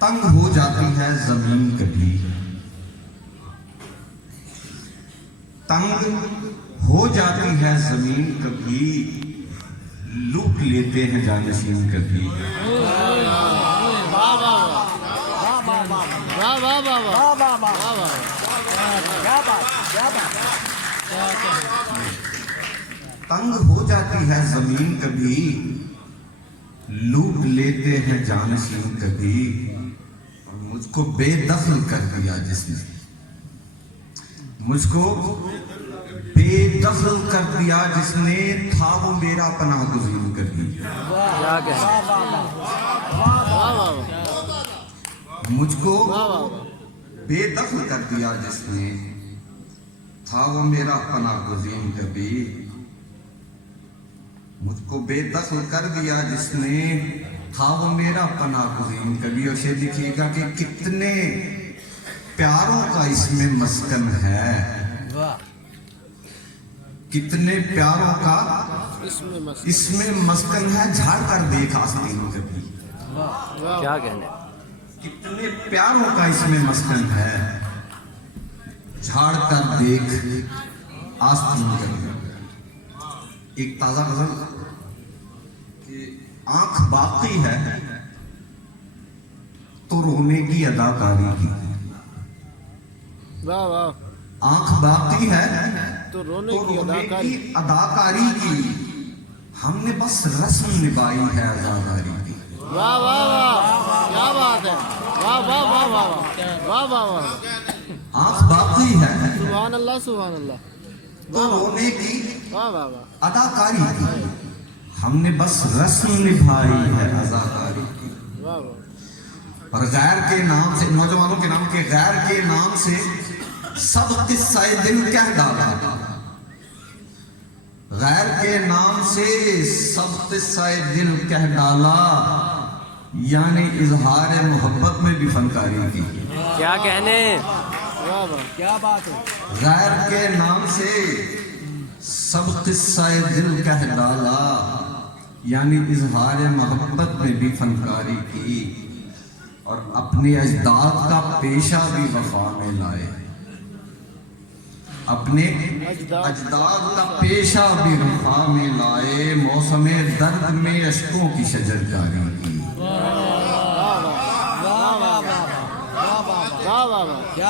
تنگ ہو جاتی ہے زمین کبھی، تنگ ہو جاتی ہے زمین کبھی، لوٹ لیتے ہیں جانشین کبھی۔ تنگ ہو جاتی ہے زمین کبھی، لوٹ لیتے ہیں جانشین کبھی، اور مجھ کو بے دخل کر دیا جس نے، مجھ کو بے دخل کر دیا جس نے، تھا وہ میرا پناہ گزین کبھی۔ مجھ کو بے دخل کر دیا جس نے، تھا وہ میرا پناہ گزین کبھی، مجھ کو بے دخل کر دیا جس نے، تھا وہ میرا پناہ گزین کبھی۔ اور شعر لکھیے گا کہ کتنے پیاروں کا اس میں مسکن ہے، کتنے پیاروں کا اس میں مسکن ہے، جھاڑ کر دیکھ آستین کبھی۔ کیا کہنے، کتنے پیاروں کا اس میں مسکن ہے، جھاڑ کر دیکھ آستین کبھی۔ ایک تازہ غزل کہ آنکھ باقی ہے تو رونے کی اداکاری کی، آنکھ باقی ہے تو رونے کی اداکاری کی، ہم نے بس رسم نبھائی ہے عزاداری کی۔ واہ واہ واہ، کیا بات ہے، واہ واہ واہ واہ واہ واہ واہ، آنکھ باقی ہے سبحان اللہ سبحان اللہ، تو رونے کی واہ واہ واہ، اداکاری کی، ہم نے بس رسم نبھائی ہے عزاداری کی۔ واہ واہ، اور غیر کے نام سے، نوجوانوں کے نام کے غیر کے نام سے سب قصہ دل کہہ ڈالا، غیر کے نام سے سب قصہ دل کہہ ڈالا، یعنی اظہار محبت میں بھی فنکاری کی۔ کیا کہنے، واہ واہ، کیا بات ہے، غیر کے نام سے سب قصہ دل کہہ ڈالا، یعنی اظہار محبت میں بھی فنکاری کی، اور اپنے اجداد کا پیشہ بھی وفا میں لائے، اپنے اجداد کا پیشہ بھی وفا میں لائے، موسم درد میں اشکوں کی شجرکاری کی۔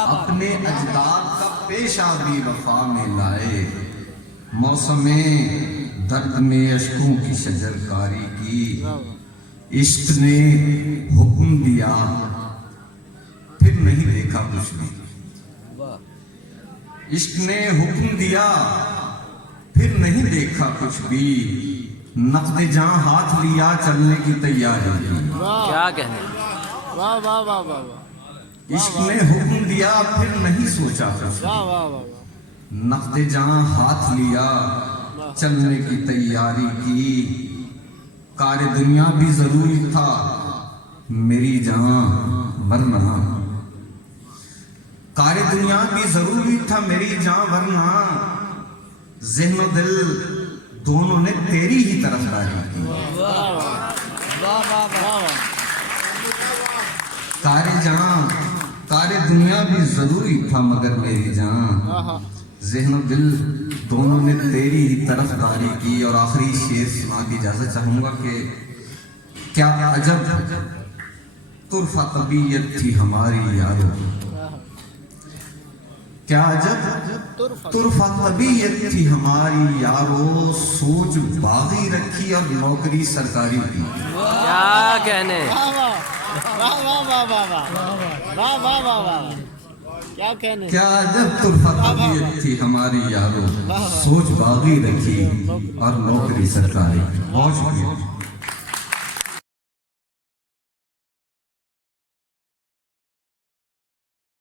اپنے اجداد کا پیشہ بھی وفا میں لائے، موسم درد میں اشکوں کی شجرکاری کی۔ عشق نے حکم دیا پھر نہیں دیکھا کچھ بھی، عشق نے حکم دیا پھر نہیں دیکھا کچھ بھی، نقد جاں ہاتھ لیا چلنے کی تیاری کی۔ کیا کہنے، واہ واہ واہ واہ، عشق نے حکم دیا پھر نہیں سوچا کچھ بھی، واہ واہ واہ، نقد جاں ہاتھ لیا چلنے کی تیاری کی، کار دنیا بھی ضروری تھا میری جان ورنہ، کار دنیا بھی ضروری تھا میری جان ورنہ، ذہن و دل دونوں نے تیری ہی طرف داری کی۔ کار دنیا بھی ضروری تھا مگر میری جان، ذہن و دل دونوں نے تیری ہی طرف داری کی۔ اور آخری شعر سنا کی اجازت چاہوں گا کہ کیا عجب طرفہ طبیعت تھی ہماری یارو، کیا عجب طرفہ طبیعت تھی ہماری یارو، سوچ باغی رکھی اور نوکری سرکاری کی۔ کیا کہنے، واہ واہ واہ واہ واہ واہ واہ واہ، کیا کہنے، کیا عجب طرفہ طبیعت تھی ہماری یارو، سوچ باغی رکھی اور نوکری سرکاری کی۔ بہت شکریہ۔